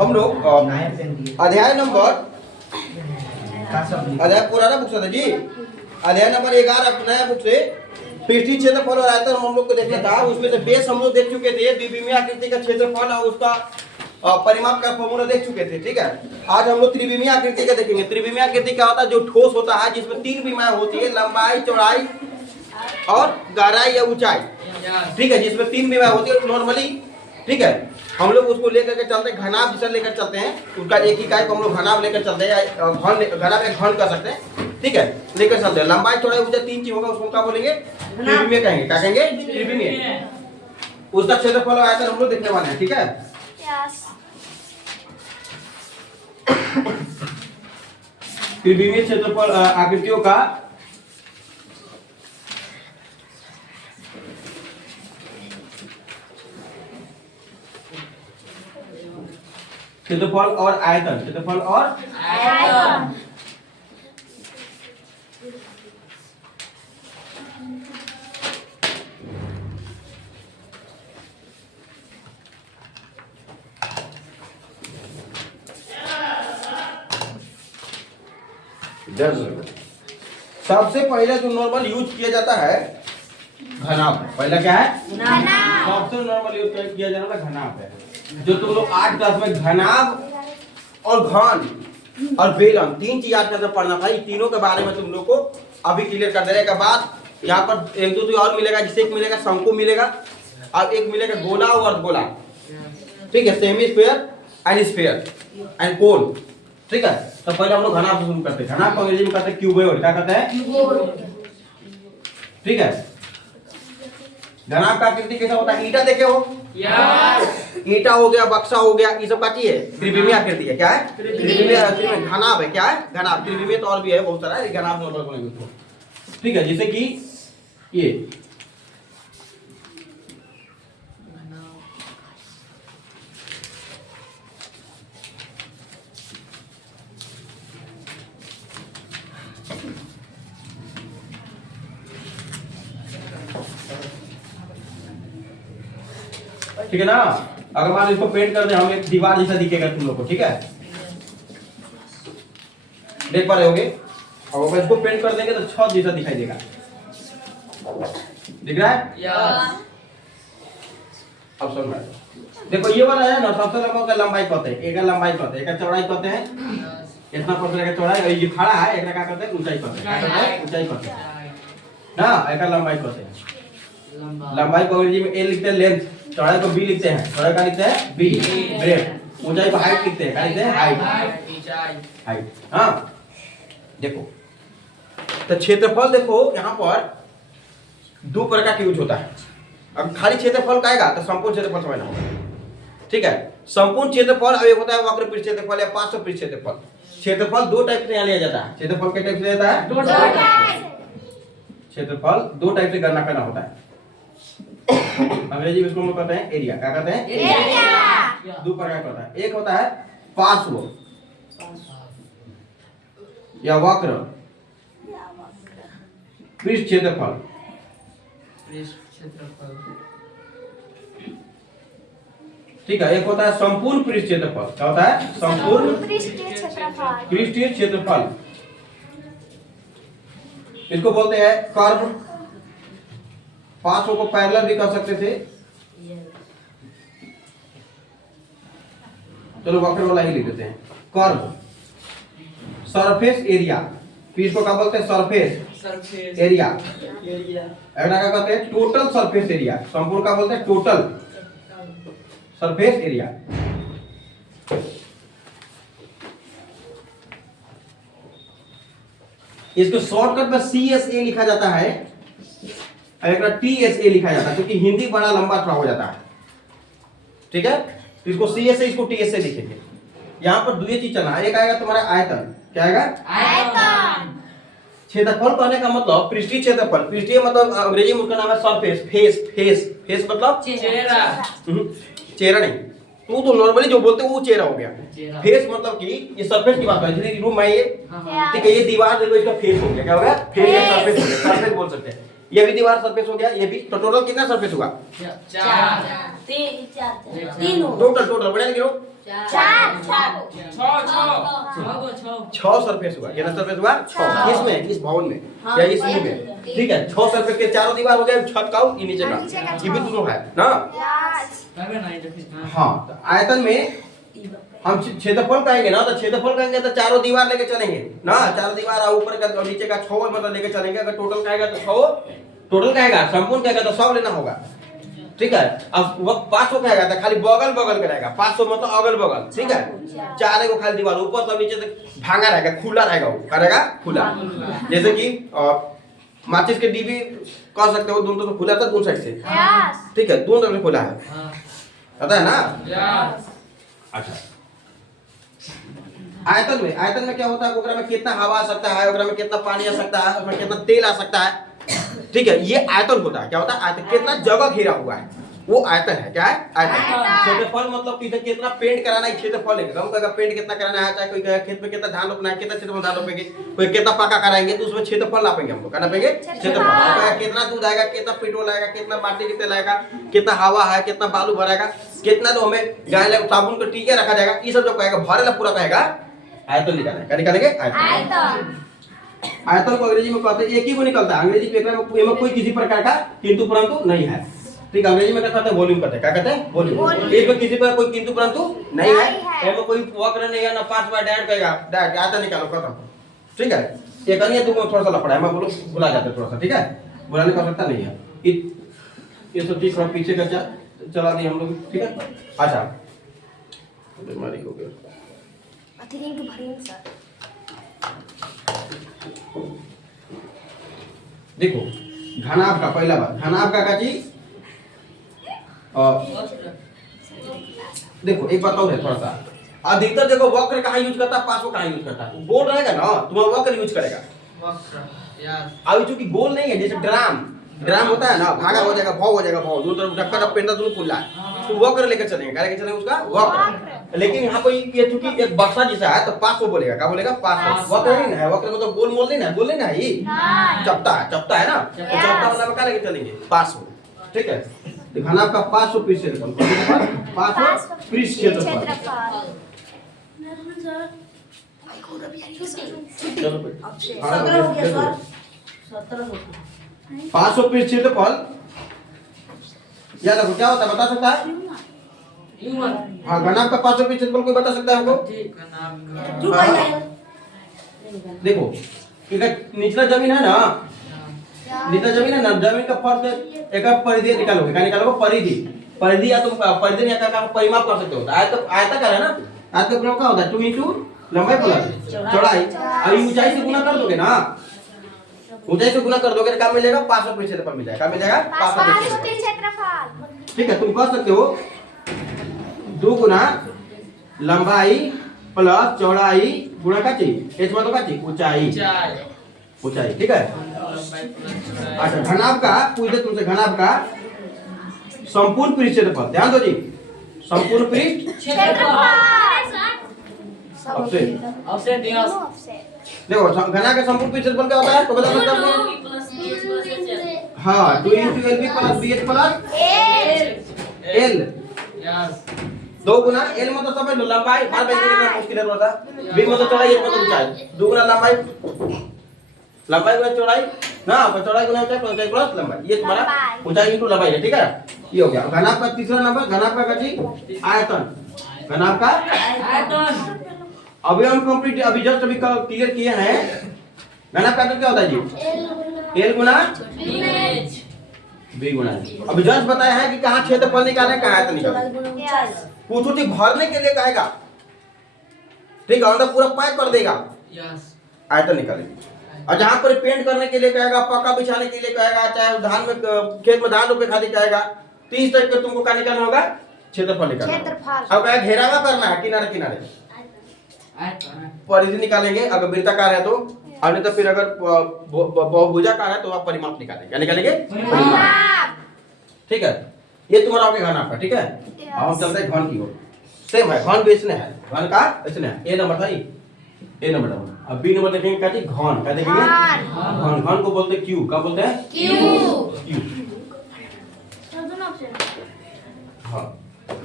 हम लोग अध्याय पुराना बुक से था जी, अध्याय नंबर 11 नया बुक से पृथ्वी क्षेत्रफल और आयतन हम लोग को देखना था। उसमें से बेस हम लोग देख चुके थे, द्विविमीय आकृति का क्षेत्रफल और उसका परिमाप का फॉर्मूला देख चुके थे। ठीक है, आज हम लोग त्रिविमीय आकृति का देखेंगे। त्रिविमीय आकृति क्या होता है? जो ठोस होता है जिसमें 3 विमाएं होती है, लंबाई, चौड़ाई और गहराई या ऊंचाई। ठीक है, जिसमें 3 विमाएं होती है नॉर्मली। ठीक है, हम लोग उसको लेकर के चलते हैं, घनाभ जिसे लेकर चलते हैं, उसका एक इकाई को हम लोग घनाभ लेकर चलते हैं, घनाभ एक घन कर सकते हैं। ठीक है, लेकर चलते हैं। लंबाई, चौड़ाई, ऊंचाई 3 चीज होगा, उसको क्या बोलेंगे? त्रिविमीय कहेंगे। क्या कहेंगे? त्रिविमीय। उसका क्षेत्रफल और आयतन हम लोग देखने वाले हैं। ठीक है, त्रिविमीय क्षेत्रफल आकृतियों का क्षेत्रफल और आयतन, क्षेत्रफल और आयतन। सबसे पहले जो नॉर्मल यूज किया जाता है घनाभ। पहला क्या है? सबसे नॉर्मल यूज किया जाने वाला घनाभ है। जो तुम लोग 8 क्लास में घनाभ और घन और बेलन 3 चीज याद करके पढ़ना था। इन तीनों के बारे में तुम लोग को अभी क्लियर कर देने के बाद यहाँ पर एक दो और मिलेगा, जिससे एक मिलेगा शंकु मिलेगा और एक मिलेगा गोला और अर्धगोला। ठीक है, semi sphere and sphere and कोन। ठीक है, तो पहले हम लोग घनाभ से शुरू करते हैं। घनाभ को अंग्रेजी में कहते हैं क्यूबॉइड। क्या कहते हैं? ठीक है, घनाभ का आकृति कैसा होता है? ईंटा देखे हो? ईंटा हो गया, बक्सा हो गया, ये सब का चीज है, त्रिविमीय आकृति है। क्या है? त्रिविमीय घनाभ है। क्या है? घनाभ। त्रिविमीय तो और भी है, बहुत सारा है, घनाभ नॉर्मल बोलेंगे उसको। ठीक है, जैसे कि ये ठीक है ना। अगर मान इसको पेंट कर दे हम, एक दीवार जैसा दिखेगा तुम लोग को। ठीक है, देख पा रहे होगे। और अगर इसको पेंट कर देंगे तो छत जैसा दिखाई देगा। दिख रहा है? अब सुन रहा है, देखो ये वाला है ना, सबसे लंबा का लंबाई कहते हैं, एक लंबाई कहते हैं, एक चौड़ाई कहते हैं। इतना परसेंट का चौड़ाई, और ये खड़ा है एक क्या कहते हैं? ऊंचाई कहते हैं। क्या कहते हैं? ऊंचाई कहते हैं ना। एक लंबाई कहते हैं। लंबाई को अंग्रेजी में ए लिखते हैं, लेंथ। चौड़ाई को बी लिखते हैं। चौड़ाई का लिखते हैं बी, ब्रेड। ऊंचाई को हाइट लिखते हैं। क्या लिखते हैं? हाइट। हाँ, देखो तो क्षेत्रफल देखो यहाँ पर 2 प्रकार का यूज होता है। अब खाली क्षेत्रफल का आएगा तो संपूर्ण क्षेत्रफल समझना होगा। ठीक है, संपूर्ण क्षेत्रफल अब एक होता है वक्र पृष्ठ क्षेत्रफल या 500 पृष्ठ क्षेत्रफल। क्षेत्रफल 2 टाइप से यहाँ लिया जाता है। क्षेत्रफल के टाइप से लेता है 2 टाइप। क्षेत्रफल 2 टाइप से गणना करना होता है। अंग्रेजी में इसको हम कहते हैं एरिया। क्या कहते हैं? एरिया। 2 प्रकार का होता है। एक होता है पार्श्व या वक्र पृष्ठ क्षेत्रफल। ठीक है, एक होता है संपूर्ण पृष्ठ क्षेत्रफल। क्या होता है? संपूर्ण पृष्ठीय क्षेत्रफल। इसको बोलते हैं कर्व। पार्श्व को पैरेलल भी कर सकते थे। चलो वक्र वाला ही लिख देते हैं। Curve, surface area. पीस को क्या बोलते हैं? Surface area. अगला क्या कहते हैं? Total surface area. संपूर्ण का बोलते हैं टोटल सरफेस एरिया। इसको शॉर्टकट में CSA लिखा जाता है, एक TSA लिखा जाता है, क्योंकि हिंदी बड़ा लंबा थोड़ा हो जाता है। ठीक है, इसको CSA, इसको TSA लिखेंगे। यहाँ पर 2 चीज चलना है। एक आएगा तुम्हारा आयतन। क्या आएगा? आयतन। क्षेत्रफल कहने का मतलब पृष्ठीय क्षेत्रफल। पृष्ठीय मतलब अंग्रेजी में उसका नाम है सरफेस। फेस मतलब चेहरा। चेहरा नहीं, तो नॉर्मली जो बोलते हैं वो चेहरा हो गया। फेस मतलब कि ये सरफेस की बात है। जैसे रूम में ये, ठीक है, ये दीवार देखो, इसका फेस हो गया। क्या हो गया? फेस या सरफेस हो गया। सरफेस बोल सकते हैं। ये भी दीवार सरफेस हो गया, ये भी। तो टोटल कितना सरफेस हुआ? 4 3 टोटल बढ़िया लिखो। 6 सरफेस हुआ। कितना सरफेस हुआ? 6। किसमें? इस भवन में या इस रूम में, ठीक है। 6 सरफेस के चारों दीवार हो गए, छत का और नीचे का, ये भी दोनों है ना। हाँ, तो आयतन में हम क्षेत्रफल कहेंगे ना, तो क्षेत्रफल कहेंगे तो चारों दीवार लेके चलेंगे ना। चारों दीवार और ऊपर का और नीचे का 6 मतलब लेके चलेंगे। अगर टोटल कहेगा तो 6 टोटल कहेगा, संपूर्ण कहेगा तो 100 लेना होगा, ठीक है। अब वो 500 कहेगा तो खाली बगल बगल करेगा, 500 मतलब अगल बगल, ठीक है। चार को खाली दीवार ऊपर से नीचे तक भांगा रहेगा, खुला रहेगा, वो करेगा खुला। जैसे कि माचिस के डिब्बी कह सकते हो, दोनों तो खुला था दोनों साइड से, ठीक है, दोनों तरफ से खुला है, पता है ना। अच्छा, आयतन में क्या होता है? ओकरा में कितना हवा आ सकता है, ओकरा में कितना पानी आ सकता है, उसमें कितना तेल आ सकता है, ठीक है। ये आयतन होता है। क्या होता है? आयतन। कितना जगह घेरा हुआ है, वो आयतन है। क्या है? आयतन। क्षेत्रफल मतलब कितना पेंट कराना है, क्षेत्रफल है। हम कहेगा पेंट कितना कराना है, चाहे कोई कहेगा खेत में कितना धान रोपना है, कितना क्षेत्रफल धान रोपेंगे, कोई कितना पक्का कराएंगे, तो उसमें क्षेत्रफल नापेंगे हम लोग। क्या नापेंगे? क्षेत्रफल। कितना दूध आएगा, कितना पेट्रोल आएगा, कितना माटी के तेल आएगा, कितना हवा है, कितना बालू भरेगा, कितना तो हमें गाय साबुन को टीके रखा जाएगा, ये सब जो कहेगा भरेला पूरा कहेगा आयतन निकालना है। क्या निकालेंगे? आयतन। आयतन को अंग्रेजी में कहते हैं, एक ही को निकलता है अंग्रेजी में कोई किसी प्रकार का किंतु परंतु नहीं है, ठीक है। अंग्रेजी में क्या कहते हैं? वॉल्यूम कहते हैं। क्या कहते हैं? वॉल्यूम। इसमें किसी पर कोई किंतु परंतु नहीं है, इसमें कोई वक्र नहीं है, ना पास बाय डायरेक्ट कहेगा, डायरेक्ट आयतन निकालो, खत्म, ठीक है। ये करिए, तुम थोड़ा सा लफड़ा है, मैं बोलो बुला जाते थोड़ा सा, ठीक है, बुलाने का आवश्यकता नहीं है। ये सब चीज थोड़ा पीछे का चला दिए हम लोग, ठीक है। अच्छा, बीमारी हो गया। देखो घनाभ का पहला बात, घनाभ का चीज देखो एक बात और है थोड़ा सा। अधिकतर देखो वक्र कहाँ यूज करता है, पार्श्व कहाँ यूज करता है। गोल रहेगा ना, तुम्हारा वक्र यूज करेगा। अब चूंकि गोल नहीं है, जैसे ड्राम होता है ना, भागा हो जाएगा, भाव हो जाएगा, भाव दोनों तरफ ढक्कन पेंटा दोनों खुला है, तो वक्र लेकर चलेंगे। क्या लेकर चलेंगे? उसका वक्र। लेकिन यहाँ पर ये चूंकि एक बक्सा जैसा है, तो पार्श्व बोलेगा। क्या बोलेगा? पार्श्व। वक्र नहीं है, वक्र मतलब गोल मोल नहीं है, गोल नहीं है, ये चपटा है ना, तो चपटा मतलब क्या लेकर चलेंगे? पार्श्व, ठीक है। घनाभ का पार्श्व पृष्ठ क्षेत्रफल, पार्श्व पृष्ठ क्षेत्रफल। पार्श्व पृष्ठ क्षेत्रफल याद रखो क्या होता है, बता सकता है? हाँ, घनाभ का पार्श्व पृष्ठ क्षेत्रफल कोई बता सकता है हमको? देखो निचला जमीन है ना, निचला जमीन है ना, जमीन का फर्श एक परिधि निकालोगे। क्या निकालोगे? परिधि या तुम परिधि या का परिमाप कर सकते हो। आयताकार है ना, आयत का प्रयोग क्या होता है? 2 इंटू लंबाई प्लस चौड़ाई, और ऊंचाई से गुना कर दोगे ना, ऊंचाई से गुना कर दोगे तो क्या मिलेगा? पार्श्व पृष्ठ क्षेत्रफल मिल जाएगा। क्या मिल जाएगा? पार्श्व पृष्ठ क्षेत्रफल, ठीक है। तुम कह सकते हो 2 गुना लंबाई प्लस चौड़ाई गुणा का चीज, एच मतलब का चीज ऊंचाई, ठीक है। अच्छा, घनाभ का पूछे तुमसे, घनाभ का संपूर्ण पृष्ठ क्षेत्रफल, ध्यान दो जी, संपूर्ण पृष्ठ क्षेत्रफल। देखो घनाभ का संपूर्ण पृष्ठ क्षेत्रफल क्या होता है, तो बता सकते हो? हाँ, 2 into L B plus B H plus L. 2 गुना एल मतलब समझ लो लंबाई, बार बार लिखना मुश्किल है थोड़ा सा। बी मतलब चौड़ाई, एच मतलब ऊंचाई। 2 गुना लंबाई गुना चौड़ाई ना, चौड़ाई गुना ऊंचाई प्लस लंबाई, ये तुम्हारा ऊंचाई इंटू लंबाई है, ठीक है। ये हो गया घनाभ का तीसरा नंबर। घनाभ का चीज आयतन, घनाभ का आयतन। अभी हम कंप्लीट अभी जस्ट अभी क्लियर किए हैं। घनाभ का आयतन क्या होता है जी? एल गुना बी गुना। अभी जस्ट बताया है कि कहाँ क्षेत्रफल निकाले, कहाँ आयतन निकाले। पूछो थी भरने के लिए कहेगा, ठीक है, अंदर पूरा पैक कर देगा, आयतन निकालेंगे। और जहाँ पर पेंट करने के लिए कहेगा, पक्का बिछाने के लिए कहेगा, चाहे धान में खेत में धान रोपे खातिर कहेगा, 30 टाइप के तुमको क्या निकालना होगा? क्षेत्रफल निकालना। अब कहेगा घेरावा करना है किनारे किनारे, परिधि निकालेंगे अगर वृत्ताकार है तो, और नहीं तो फिर अगर बहुभुजाकार है तो आप परिमाप निकालेंगे। क्या निकालेंगे? परिमाप, ठीक है। ये तुम्हारा हो गया घनाभ का, ठीक है। अब हम चलते हैं घन की ओर। सेम है, घन भी इसने है, घन का इसने है। ए नंबर था, ए नंबर डाउन। अब बी नंबर देखेंगे क्या चीज घन, क्या देखेंगे घन। घन को बोलते हैं क्यू, क्या बोलते हैं क्यू। क्यू। तो दोनों ऑप्शन हाँ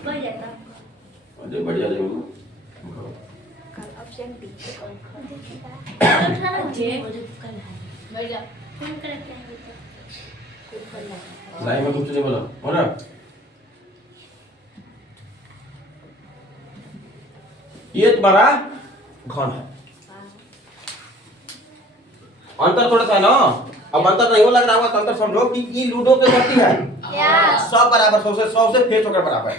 बढ़ जाता अरे बढ़िया देखो ऑप्शन बी अच्छे बढ़ जा कौन कर क्या है लाइन में कुछ नहीं बोला हो ना। ये तुम्हारा घन है। अंतर थोड़ा सा है ना। अब अंतर नहीं हो लग रहा होगा तो अंतर समझो कि ये लूडो के गति है सब बराबर, 100 से फेस होकर बराबर है।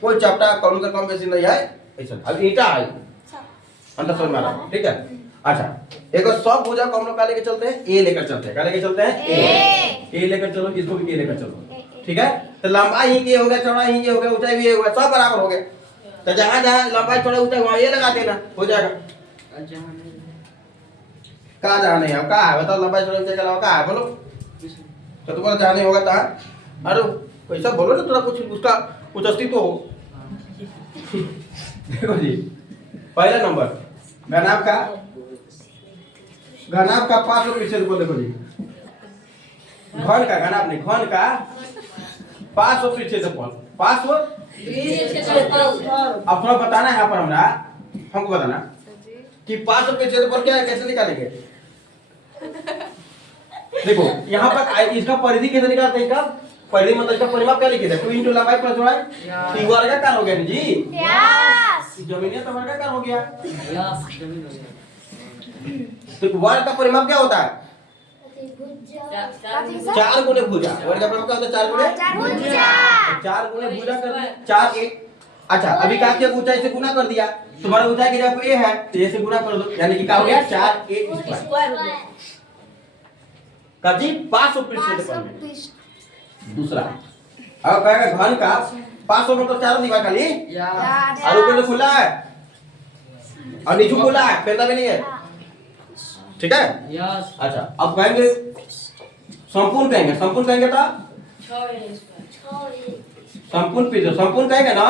कोई चपटा कौन का कम बेसी नहीं है ऐसा। अब ईटा है अंतर समझ में आ रहा है, ठीक है। अच्छा एक सब भुजा को हम लोग का लेके चलते हैं ए लेकर चलते हैं। क्या लेके चलते हैं ए लेकर चलो, इसको भी ए लेकर चलो, ठीक है। तो लंबाई ही ये हो गया, चौड़ाई ही ये हो गया, ऊंचाई भी ये हो गया, सब बराबर हो गए। तो जहां जहां लंबाई चौड़ाई ऊंचाई वहां ये लगा देना, हो जाएगा। कहाँ जाने है, कहाँ है बताओ, लंबाई चौड़ाई ऊंचाई के अलावा कहाँ है बोलो। तो तुम्हारा जाने होगा कहाँ, अरे कैसा बोलो ना, थोड़ा कुछ उसका कुछ अस्तित्व हो। देखो जी पहला नंबर घनाभ का, घनाभ का 500 प्रतिशत बोल। देखो जी घन का, घनाभ नहीं, घन का 500 प्रतिशत, 500। अब थोड़ा बताना है यहाँ पर हमरा, हमको बताना कि 500 प्रतिशत पर क्या है, कैसे निकालेंगे। देखो यहाँ पर इसका परिधि कैसे निकालते हैं, इसका परिधि मतलब इसका परिमाप क्या लिखे थे, 2 इंटू लंबाई प्लस चौड़ाई, तो वर्गाकार हो गया जी। जमीनिया तो वर्गाकार हो गया। तो वर्ग का परिमाप क्या होता है, 4 गुणे भुजा। वर्ग का परिमाप क्या होता है, 4 गुणे भुजा कर दिया, 4 1। अच्छा अभी क्या किया, ऊंचाई से गुना कर दिया, तुम्हारा ऊंचाई की जगह पे a है तो a से गुना कर दो, यानी कि क्या हो गया 4a स्क्वायर का जी 500 प्रतिशत पर में। दूसरा अब कहेगा घन का 500 मतलब 4 दीवार खाली और ऊपर तो खुला है और नीचे खुला है, फैलता भी नहीं है, ठीक है। अच्छा अब कहेंगे संपूर्ण, कहेंगे संपूर्ण, कहेंगे तो संपूर्ण पीछे संपूर्ण कहेंगे ना,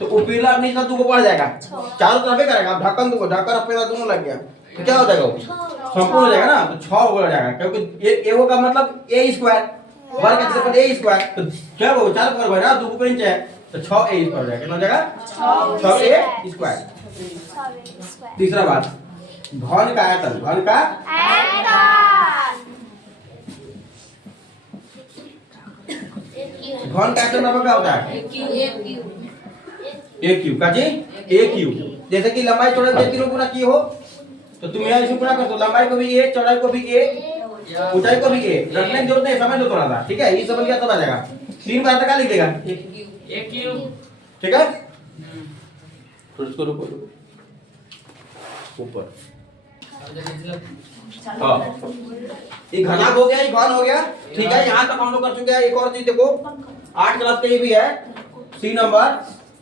तो ऊपरला नीचला दो को पड़ जाएगा, चारों तरफ ही करेगा। अब ढक्कन दो, ढक्कन अपना दोनों लग गया तो क्या हो जाएगा, संपूर्ण हो जाएगा ना। तो 6 हो जाएगा क्योंकि ए का मतलब a स्क्वायर, वर्ग का क्षेत्रफल a स्क्वायर, तो क्या हो 4 पर भाई ना 2 ऊपर नीचे है तो 6a स्क्वायर हो जाएगा। कितना हो जाएगा 6a स्क्वायर। तीसरा बात घन का आयतन, घन का घन का आयतन क्या होता है, a क्यूब का जी, a क्यूब। जैसे कि लंबाई चौड़ाई के तीनों गुना की हो तो तुम यहाँ इसे गुना कर दो, लंबाई को भी a, चौड़ाई को भी a, ऊंचाई को भी a। रखने की जरूरत नहीं, समझ लो थोड़ा सा, ठीक है। ये समझ गया तो आ जाएगा। 3 बार तक क्या लिख देगा, a क्यूब, ठीक है। फिर इसको रुको ऊपर, हाँ ये घनाभ हो गया, ये घन हो गया, ठीक है। यहाँ तक हम लोग कर चुके हैं। एक और चीज देखो 8 क्लास के ये भी है, सी नंबर।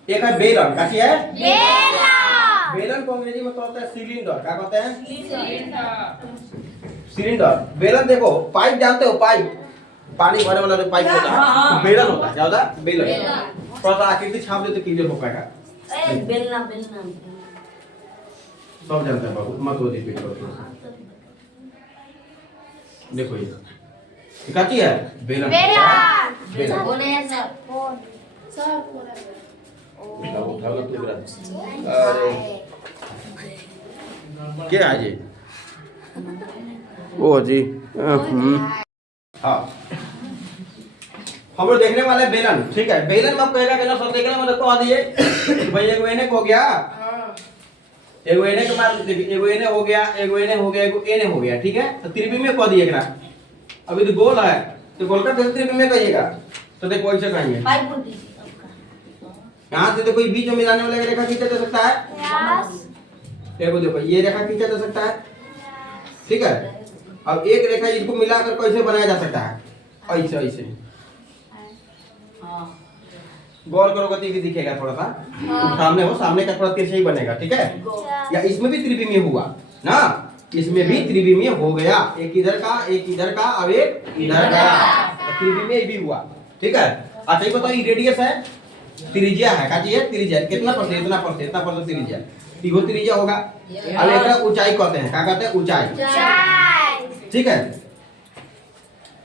एक है बेलन, क्या चीज है बेलन को अंग्रेजी में कहते हैं सिलेंडर। क्या कहते हैं सिलेंडर। बेलन देखो, पाइप जानते हो, पाइप पानी भरने वाला जो पाइप होता है तो बेलन होता है। क्या होता है बेलन। थोड़ा सा आकृति छाप दे तो क्लियर हो पाएगा। बेलना सब जानते हैं बाबू, मत वो रिपीट करो। देखो ये क्या चीज है, बेलन। क्या है जी, ओ जी हाँ हम लोग देखने वाले बेलन, ठीक है। बेलन में आप कहेगा बेलन सब देखने में रखो आ दिए भाई, एगो एने हो गया, एगो एने के बाद एगो एने हो गया, एगो एने हो गया, एगो एने हो गया, ठीक है। तो त्रिभुज में कह दिए एकरा। अभी तो गोल है तो गोल का त्रिभुज में कहिएगा तो देखो ऐसे कहेंगे। यहाँ से देखो ये बीच में मिलाने वाला रेखा खींचा जा सकता है, देखो देखो ये रेखा खींचा जा सकता है, ठीक है। अब एक रेखा इनको मिलाकर कैसे बनाया जा सकता है, ऐसे ऐसे गौर करोगे तो दिखेगा थोड़ा सा, सामने हो, सामने का थोड़ा तिरछा ही बनेगा, ठीक है। या इसमें भी त्रिविमीय हुआ ना, इसमें भी त्रिविमीय हो गया, एक इधर का, एक इधर का और एक इधर का, त्रिविमीय भी हुआ, ठीक है। अच्छा ये बताओ ये रेडियस है, त्रिज्या है का जी है त्रिज्या कितना परसेंट इतना परसेंट त्रिज्या इहो त्रिज्या होगा। अब एकरा ऊंचाई कहते हैं क्या कहते हैं ऊंचाई ठीक है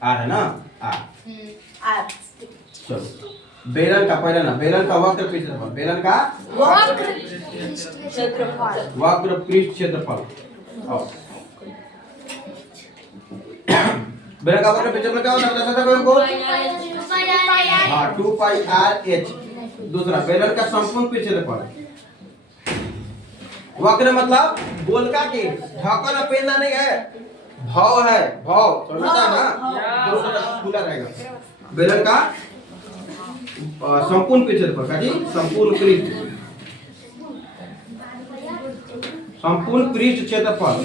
आर है ना आर चलो बेलन का पहले ना बेलन का वक्र पृष्ठ क्षेत्रफल बेलन का वक्र पृष्ठ क्षेत्रफल बेलन का वक्र पृष्ठ क्षेत्रफल क्या होता है बता सकते हो कोई हाँ 2 पाई आर एच। दूसरा बेलन का संपूर्ण पृष्ठ क्षेत्रफल वक्र मतलब गोलका के ढक्कन पेंदा नहीं है भाव है भाव समझता है ना दोनों तरफ खुला रहेगा। बेलन का संपूर्ण पृष्ठ क्षेत्रफल का जी संपूर्ण पृष्ठ क्षेत्रफल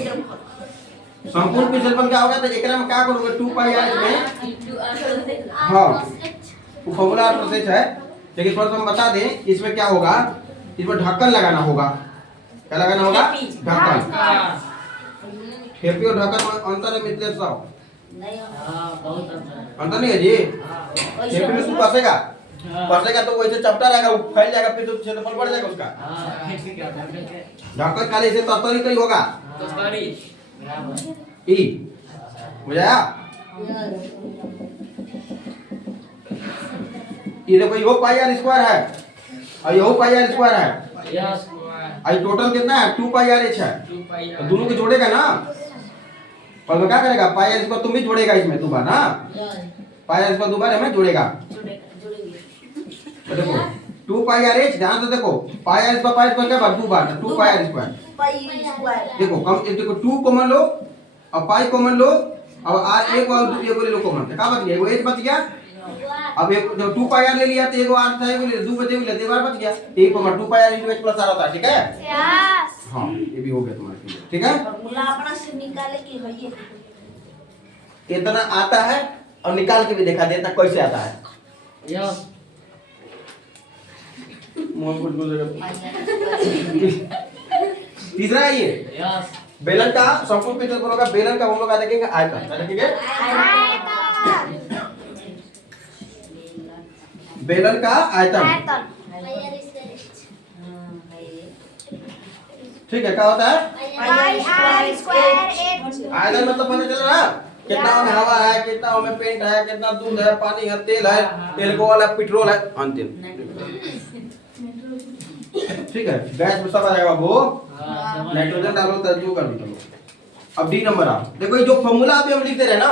संपूर्ण पृष्ठ क्षेत्रफल क्या होगा तो एकरा में क्या करोगे 2 पाई आर में हां वो फॉर्मूला प्रोसेस है लेकिन फर्स्ट हम बता दें इसमें क्या होगा इसमें ढक्कन लगाना होगा क्या लगाना होगा ढक्कन खेपी और ढक्कन में अंतर है मित्रेश साहब अंतर नहीं है जी खेपी में तू फंसेगा तो वैसे चपटा रहेगा वो फैल जाएगा फिर तो क्षेत्रफल बढ़ जाएगा उसका ढक्कन खाली ऐसे तस्तरी तो ही होगा ई बुझाया ये देखो यो पाई आर स्क्वायर है और यो पाई आर स्क्वायर है आई टोटल कितना है 2 पाई आर एच है तो दोनों को जोड़ेगा ना और तो क्या करेगा पाई आर स्क्वायर तुम भी जोड़ेगा इसमें दो बार ना पाई आर स्क्वायर दो बार हमें जोड़ेगा तो देखो 2 पाई आर एच ध्यान से देखो पाई आर स्क्वायर क्या बार दो बार 2 पाई आर स्क्वायर देखो कम देखो 2 कॉमन लो और पाई कॉमन लो और आर एक और ये को ले लो कॉमन क्या बच गया वो एच बच गया। अब एक जो 2 पाई आर ले लिया तो एगो आर था एगो ले दो बचे ले बार बच गया एक common 2 pi R into H plus R होता है ठीक है हां ये भी हो गया तुम्हारे ठीक है फॉर्मूला अपना से निकाले की है इतना आता है और निकाल के भी दिखा देता कैसे आता है यस तीसरा है ये यस बेलन का संपूर्ण पृष्ठ क्षेत्रफल होगा बेलन का हम लोग देखेंगे आयतन देखेंगे बेलन का आयतन ठीक है क्या होता है आयतन मतलब पता चल रहा कितना में हवा है कितना में पेंट है कितना दूध है पानी है तेल है एल्कोहल है पेट्रोल है अंतिम ठीक है गैस में सब आ जाएगा वो नाइट्रोजन डालो तो जो कर दो। अब डी नंबर आ देखो ये जो फार्मूला अभी हम लिखते रहे ना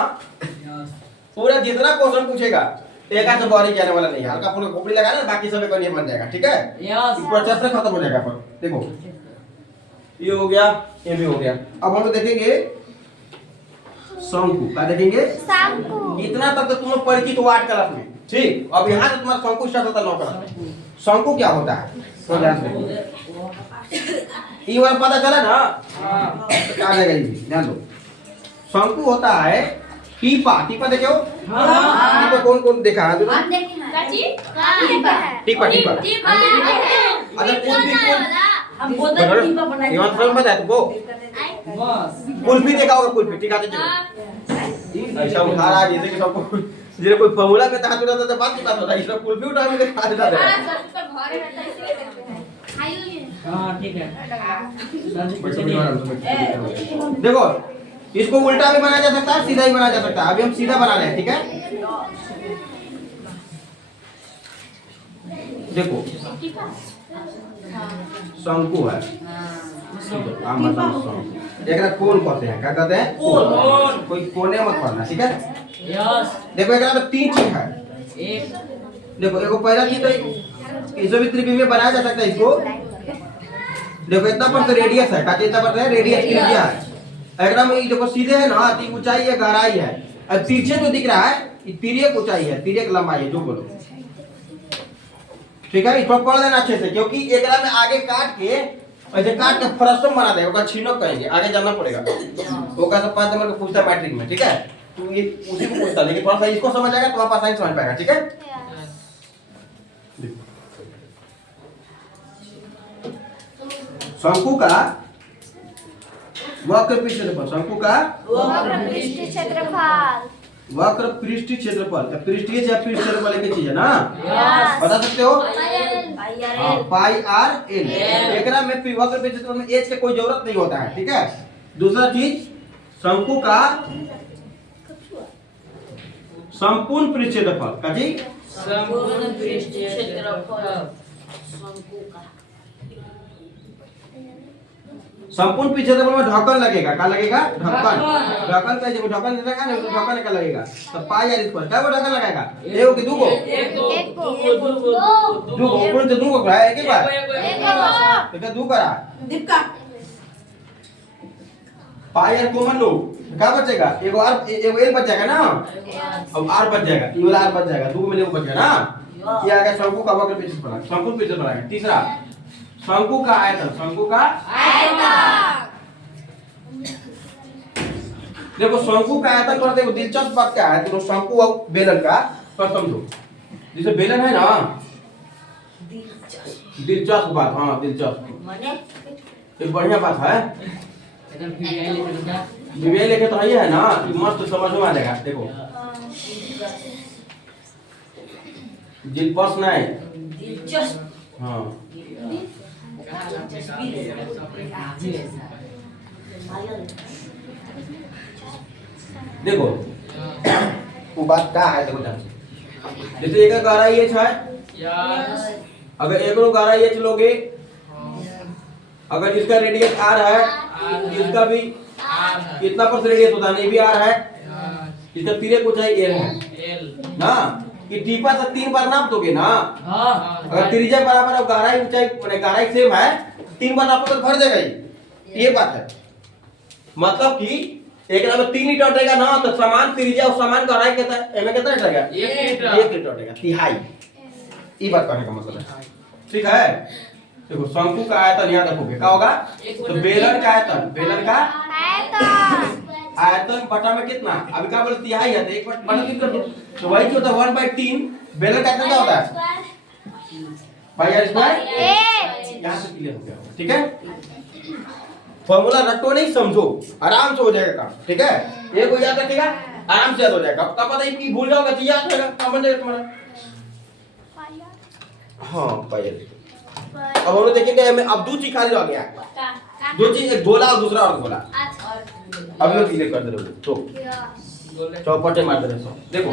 पूरा जितना क्वेश्चन पूछेगा एक आध बारी जाने वाला नहीं हल्का फुल्का खोपड़ी लगा ना बाकी सब एक नहीं बन जाएगा ठीक है यस पूरा चैप्टर खत्म हो जाएगा पर देखो ये हो गया ये भी हो गया। अब हम लोग देखेंगे शंकु क्या देखेंगे इतना तक तो तुम लोग परिचित हो 8 क्लास में ठीक। अब यहाँ से तुम्हारा शंकु स्टार्ट होता है 9 क्लास में। शंकु क्या होता है तो ध्यान से ये वाला पता चला ना क्या आ जाएगा ये ध्यान दो। शंकु होता है टीपा टीपा देखो टीपा कौन कौन देखा है टीपा टीपा अगर हम बोतल टीपा बनाए इवन फ्रेम बता तुमको बस कुल्फी देखा होगा कुल्फी ठीक है ऐसा उठा रहा है जैसे कि सबको जैसे कोई फार्मूला में हाथ उठाता तो बात की बात होता है इसमें कुल्फी उठा के हाथ उठाता है हां ठीक है देखो इसको उल्टा भी बनाया जा सकता है सीधा भी बनाया जा सकता है। अभी हम सीधा बना रहे हैं ठीक है देखो शंकु है एकरा कोन कहते हैं क्या कहते हैं कोन कोई कोने मत पढ़ना ठीक है यस देखो एकरा में 3 चीज है एक देखो एगो पहला चीज तो इसे भी त्रिविमीय बनाया जा सकता है इसको देखो इतना पर तो रेडियस है काटे इतना पर है रेडियस त्रिज्या है एकरा में ये देखो सीधे है ना तो ऊंचाई है गहराई है और तिरछे जो दिख रहा है ये तिर्यक ऊंचाई है तिर्यक लंबाई है जो बोलो ठीक है इसको पढ़ लेना अच्छे से क्योंकि एकरा में आगे काट के ऐसे काट के फ्रस्टम बना देगा ओका छीनक कहेंगे आगे जाना पड़ेगा ओका सब 5 नंबर का पूछता मैट्रिक में ठीक है तो ये उसी को पूछता लेकिन थोड़ा सा इसको समझ आएगा तो आप आसानी समझ पाएगा ठीक है शंकु का वक्र पृष्ठ क्षेत्रफल शंकु का वक्र पृष्ठ क्षेत्रफल पृष्ठीय या पृष्ठ क्षेत्रफल एक चीज है ना बता सकते हो हाँ, पाई आर एल। एकरा में वक्र पे क्षेत्रफल में एच के कोई जरूरत नहीं होता है, ठीक है। दूसरा चीज, शंकु का संपूर्ण पृष्ठ क्षेत्रफल का जी संपूर्ण पृष्ठ क्षेत्रफल संपूर्ण पृष्ठ क्षेत्रफल में ढक्कन लगेगा, क्या लगेगा? ढक्कन। ढक्कन का जब ढक्कन लगेगा ना, तो ढक्कन का लगेगा, तो पाई आर स्क्वायर क्या वो ढक्कन लगाएगा? एक कि दो को? दो को, ऊपर से दो को है एक ही बार, तो क्या दो करा दीपका पाई आर कॉमन लो, क्या बचेगा? एगो आर, एगो एल बच जाएगा ना, अब आर बच जाएगा, ये वाला आर बच जाएगा, दो में एगो बच गया ना। ये आ गया शंकु का वक्र पृष्ठ क्षेत्रफल, संपूर्ण पृष्ठ क्षेत्रफल है। तीसरा, शंकु का आयतन, शंकु का देखो शंकु का आयतन पर देखो दिलचस्प बात क्या है, देखो शंकु और बेलन का पर समझो। जैसे बेलन है ना, दिलचस्प बात, हाँ दिलचस्प, माने एक बढ़िया बात है। एकदम पीआई लिखे तो क्या विवेक लेके तो है ना, कि मस्त समझ में आ जाएगा। देखो दिलपस नहीं, दिलचस्प हाँ देखो वो बात क्या है, देखो ध्यान से। जैसे एक गारा ये है, यस अगर एक गारा ये लोगे, अगर इसका रेडियस आर है, इसका भी कितना पर रेडियस होता है? नहीं भी आर है, इसका तिरक ऊंचाई एल है एल ना, कि टीपा से 3 बार नाप दोगे ना, हां अगर त्रिज्या बराबर और गहराई ऊंचाई माने गहराई सेम है, 3 बार नापो तो भर जाएगा ये बात है। मतलब कि एक में 3 लीटर उठेगा ना, तो समान त्रिज्या और समान गहराई कितना है, एमे कितना उठेगा? 1 लीटर उठेगा, तिहाई। ये बात कहने का मतलब है, ठीक है। देखो शंकु का आयतन याद रखोगे, क्या होगा? तो बेलन का आयतन, बेलन का आयतन बटा में कितना? अभी क्या बोले तिहाई है, तो 1 बटा 3 कर दो, तो वही क्या होता है 1/3। बेलन का आयतन क्या होता है? Pi r square. यहाँ से क्लियर हो गया, ठीक है। फॉर्मूला रटो नहीं, समझो, आराम से हो जाएगा काम, ठीक है। ये को याद रखेगा, आराम से याद हो जाएगा। कब पता है कि भूल जाओगे तो याद रहेगा, काम बन जाएगा तुम्हारा। हाँ पाई आर। अब हम लोग देखेंगे हमें अब दो चीज खाली रह गया, दो चीज, एक गोला और दूसरा और गोला। अब लोग क्लियर कर दे रहे हो, तो चौपटे मार दे रहे हो। देखो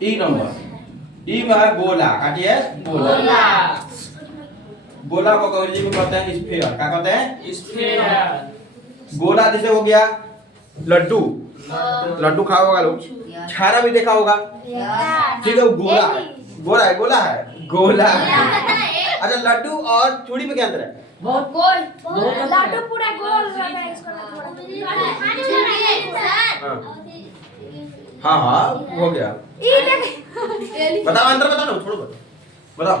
ई नंबर, ई में है गोला, काटिए गोला। गोला को अंग्रेजी में कहते हैं स्फीयर, क्या कहते हैं? स्फीयर। गोला जैसे हो गया लड्डू, लड्डू खाया होगा लोग, छारा भी देखा होगा, ठीक है। वो गोला है, गोला है, गोला है, गोला है। अच्छा लड्डू और चूड़ी में क्या अंतर है? बहुत लाडू पूरा गोल रहता है, इसको हाँ हाँ हो गया। बताओ अंतर, बताओ ना, छोड़ो बताओ।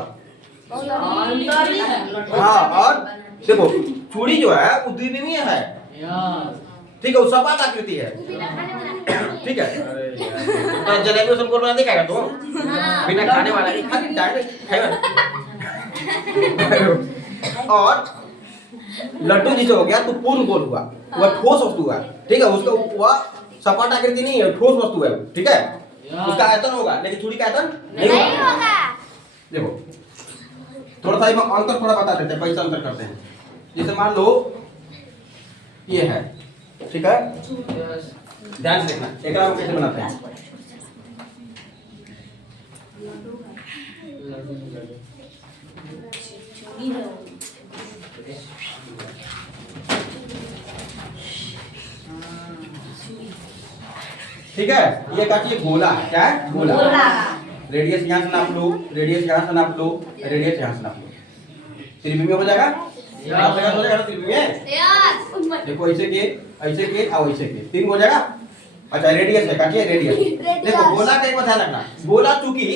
हाँ और देखो चूड़ी जो है वो द्विविमीय है, यस ठीक है, वो सपाट आकृति है, ठीक है। तो जलेबी सबको बना दिखाएगा तो बिना खाने वाला ही खाली डायरेक्ट खाएगा। और लड्डू जिसे हो गया तो पूर्ण गोल हुआ, वह ठोस वस्तु है, ठीक है। उसका वह सपाट आकृति नहीं है, ठोस वस्तु है, ठीक है। उसका आयतन होगा, लेकिन चूड़ी का आयतन नहीं होगा। देखो थोड़ा सा अंतर थोड़ा बता देते हैं, कैसे अंतर करते हैं। जैसे मान लो ये है, ठीक है, ध्यान से देखना, एक हम कैसे बनाते हैं। ठीक है, ये काटिए गोला, क्या है? गोला। रेडियस यहाँ से नाप लो, रेडियस यहाँ से नाप लो, रेडियस यहाँ से नाप लो, त्रिविमीय हो जाएगा। हो जाएगा त्रिविमीय। देखो ऐसे के और ऐसे के 3 हो जाएगा। अच्छा रेडियस है, काटिए रेडियस। देखो गोला का एक बात ध्यान रखना, गोला चूंकि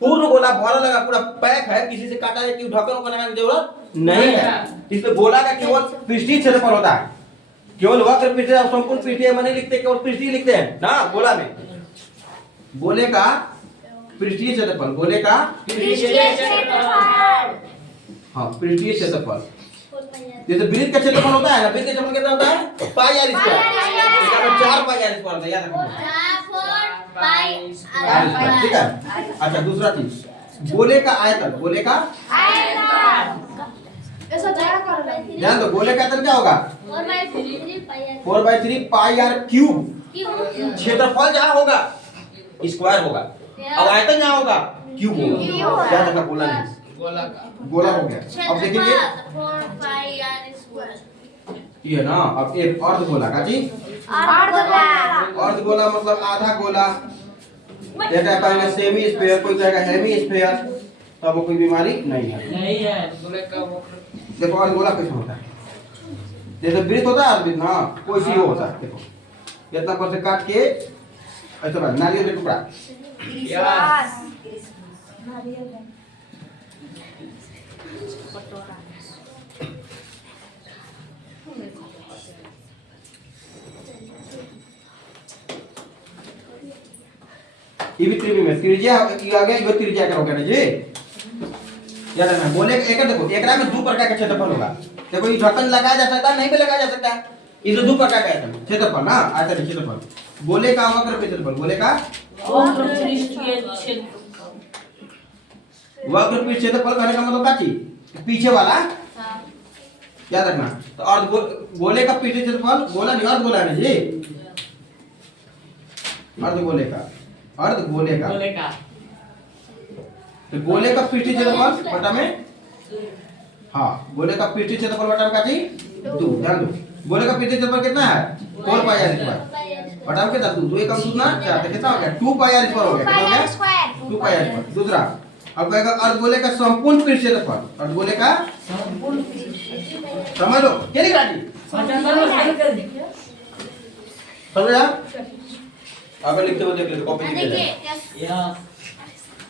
पूर्ण गोला भरा लगा पूरा पैक है, किसी से काटा है कि ढक्कन को लगाने की जरूरत नहीं है। इसलिए गोला का केवल पृष्ठीय क्षेत्रफल होता है, केवल वक्र पृष्ठ और संपूर्ण पृष्ठीय में नहीं लिखते, केवल पृष्ठीय लिखते हैं ना गोला में। गोले का पृष्ठीय क्षेत्रफल, गोले का हाँ पृष्ठीय क्षेत्रफल। जैसे वृत्त का क्षेत्रफल होता है ना, वृत्त का क्षेत्रफल कितना होता है? Pi r square. 4 pi r square याद रखो, ठीक है। अच्छा दूसरा चीज गोले का आयतन, गोले का ऐसा जरा कर लो। ध्यान दो, गोले का आयतन क्या होगा? 4/3 पाई आर क्यूब। क्षेत्रफल जहाँ होगा स्क्वायर होगा, अब आयतन जहाँ होगा क्यूब होगा। क्या होगा? गोला नहीं, गोला का गोला हो गया। अब देखिए ये ना, अब एक अर्धगोला का जी, अर्धगोला मतलब आधा गोला। एक कहेगा सेमी स्फीयर, कोई कहेगा हेमी स्फीयर, तब कोई बीमारी नहीं है। नहीं है गोले का वक्र। देखो अर्धगोला कैसे होता है, जैसे वृत्त होता है अर्धवृत्त ना, कोई सी होता है। देखो इतना पर से काट के ऐसा बना नारियल का टुकड़ा, यस ये भी त्रिभुज में त्रिज्या ये आ गया, ये त्रिज्या का हो गया ना जी। याद रखना, बोले एक देखो एकरा में दो प्रकार का क्षेत्रफल होगा। देखो ये ढक्कन लगाया जा सकता है, नहीं भी लगाया जा सकता है। ये तो दो प्रकार का आयतन क्षेत्रफल ना, आयतन क्षेत्रफल। गोले का वक्र क्षेत्रफल, गोले का वक्र पृष्ठ के क्षेत्र वक्र पृष्ठ क्षेत्रफल कहने का मतलब क्या चीज? पीछे वाला। याद रखना, तो गोले का पृष्ठ क्षेत्रफल, गोला नहीं अर्धगोला है जी, अर्धगोले का, अर्धगोले का। गोले का तो गोले का पृष्ठ क्षेत्रफल बटा में, हाँ गोले का पृष्ठ क्षेत्रफल बटा में क्या चाहिए? 2। ध्यान दो, गोले का पृष्ठ क्षेत्रफल कितना है? 4 पाई आर स्क्वायर बटा में कितना? 2। 2 एकम 2 ना 4, तो कितना हो गया? 2 पाई आर स्क्वायर हो गया। कितना हो गया? 2 पाई आर स्क्वायर। दूसरा अब कहेगा अर्धगोले का संपूर्ण पृष्ठ क्षेत्रफल, अर्धगोले का समझ लो क्या लिखा जी? समझा? आप लिखते हो देख लो, कॉपी कीजिए। यस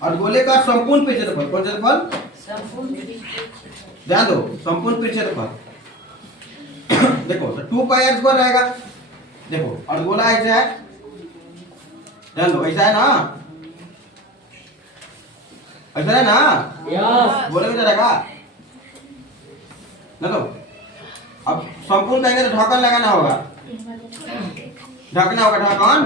अर्धगोले का संपूर्ण पृष्ठ क्षेत्रफल, कौन क्षेत्रफल? ध्यान दो, संपूर्ण पृष्ठ क्षेत्रफल। देखो तो 2 पाई आर स्क्वायर रहेगा। देखो अर्धगोला ऐसा है, ध्यान दो ऐसा है ना, ऐसा है ना, यस गोले में रहेगा ना। तो अब संपूर्ण कहेंगे तो ढक्कन लगाना होगा, ढकना होगा ढक्कन।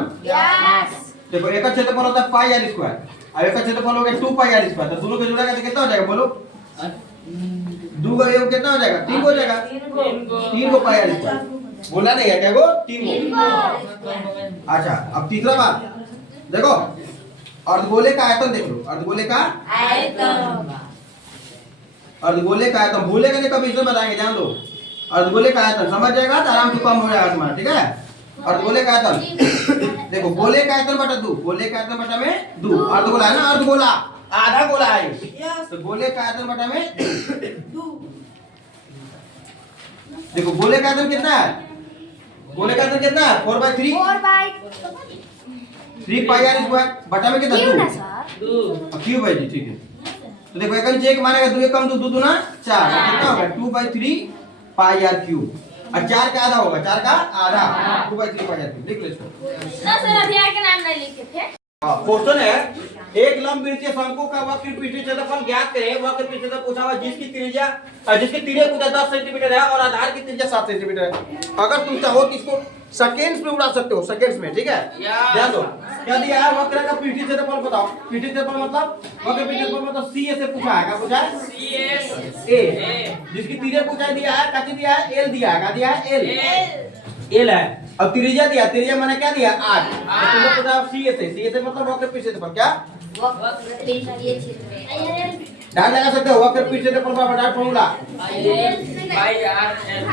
देखो एक क्षेत्रफल होता है पाई आर स्क्वायर, अब एक क्षेत्रफल हो गया 2 पाई आर स्क्वायर, तो दोनों को जोड़ेगा तो कितना हो जाएगा? बोलो 2 का योग कितना हो जाएगा? 3 हो जाएगा। 3 को पाई आर स्क्वायर बोला नहीं है क्या गो? 3 को। अच्छा अब तीसरा बात देखो, अर्धगोले का आयतन देख लो, अर्धगोले का आयतन, अर्धगोले का आयतन भूलेगा नहीं, कभी इसमें बताएंगे, ध्यान दो। अर्धगोले का आयतन समझ जाएगा तो आराम से कम हो जाएगा तुम्हारा, ठीक है? अर्धगोले का आयतन देखो, गोले का आयतन बटा 2, गोले का आयतन बटा में 2, अर्धगोला है ना, अर्धगोला आधा गोला है, तो गोले का आयतन बटा में 2। देखो गोले का आयतन कितना है? गोले का आयतन कितना है? 4/3 3 पाई आर स्क्वायर बटा में कितना? 2 क्यूब है जी, ठीक है। तो देखो एक नीचे एक मानेगा, 2 एकम 2, 2 दूना 4, कितना होगा? 2/3 पाई आर क्यूब, और 4 का आधा होगा, 4 का आधा 2/3 पाई आर क्यूब। लिख लो इसको। ना सर अध्याय का नाम नहीं लिखे थे। क्वेश्चन है, एक लंबवृत्तीय शंकु का वक्र पृष्ठ क्षेत्रफल ज्ञात करें। वक्र पृष्ठ क्षेत्रफल पूछा हुआ जिसकी त्रिज्या जिसकी तिर्यक ऊंचाई 10 सेंटीमीटर है और आधार की त्रिज्या 7 सेंटीमीटर है। अगर तुम चाहो कि इसको सेकंड्स में उड़ा सकते हो, सेकंड्स में, ठीक है? ध्यान दो क्या दिया है, वक्र का पृष्ठ क्षेत्रफल बताओ। पृष्ठ क्षेत्रफल मतलब वक्र पृष्ठ क्षेत्रफल मतलब सी ए से पूछा है, क्या पूछा है? सी एस ए, जिसकी तिर्यक ऊंचाई दिया है, क्या दिया है? एल दिया है, क्या दिया है? एल है। अब त्रिज्या दिया, त्रिज्या मैंने क्या दिया? 8। तो तुमने पूछा सी ए से मतलब वक्र पृष्ठ क्षेत्रफल, क्या ध्यान लगा सकते हो? वक्र पृष्ठ क्षेत्रफल का बड़ा formula pi r l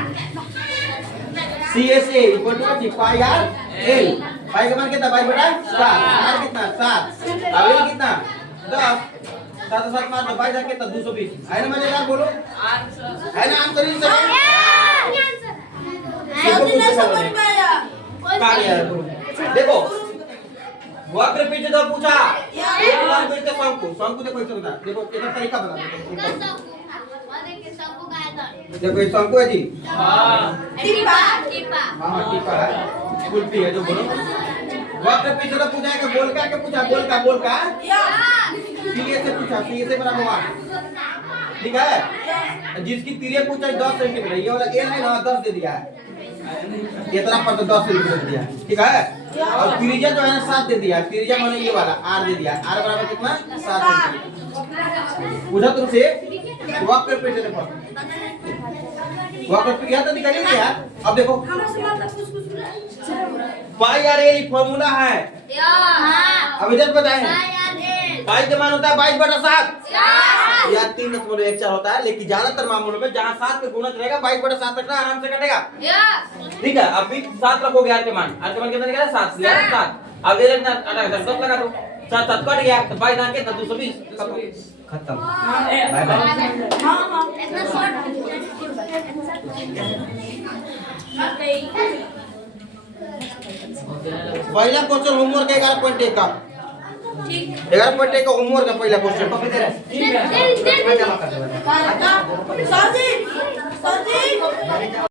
CSA equal to pi r l. Pi का मान कितना? पाई बटा 7, आर कितना? 7, अब एल कितना? 10। 7 7 मार दो, पाई जा कितना? 220 है ना मजेदार? बोलो आंसर है ना? आंसर ही सही देखो वक्र पृष्ठ तो पूछा, एक लंबवृत्त शंकु, शंकु देखो इसे बता, देखो इसका तरीका बता दो। देखो ये शंकु है जी, हां हाँ टीपा है, कुल्फी है जो बोलो। वक्र पृष्ठ तो पूछा है, गोलका के पूछा, गोलका सीए से पूछा, सीए से बराबर हुआ, ठीक है? जिसकी तिर्यक ऊंचाई 10 सेंटीमीटर, ये वाला एल है ना 10 दे दिया है, इतना पर तो 10 सेंटीमीटर दिया है, ठीक है? और त्रिज्या जो है ना 7 दे दिया है, त्रिज्या माने ये वाला आर दे दिया है, आर बराबर कितना? 7 सेंटीमीटर। पूछा तुमसे वॉक कर पे चले पर वॉक कर पे गया तो निकल नहीं यार। अब देखो पाई यार ये फॉर्मूला है। अब इधर बताएं पाई का मान होता है 22/7 या 3.14 होता है, लेकिन ज्यादातर मामलों में जहाँ 7 पे गुणज रहेगा 22/7 रखना आराम से कटेगा। ठीक है, अभी 7 रखोगे आर के मान कितना निकला 7 या 7। अब ये लगना 10 लगा दो 7 कट गया तो 22 ना के 220 खत्म। Bye bye. पहला क्वेश्चन होमवर्क 11.1 का 11.1 का होमवर्क का पहला क्वेश्चन कॉपी दे रहा है। सर जी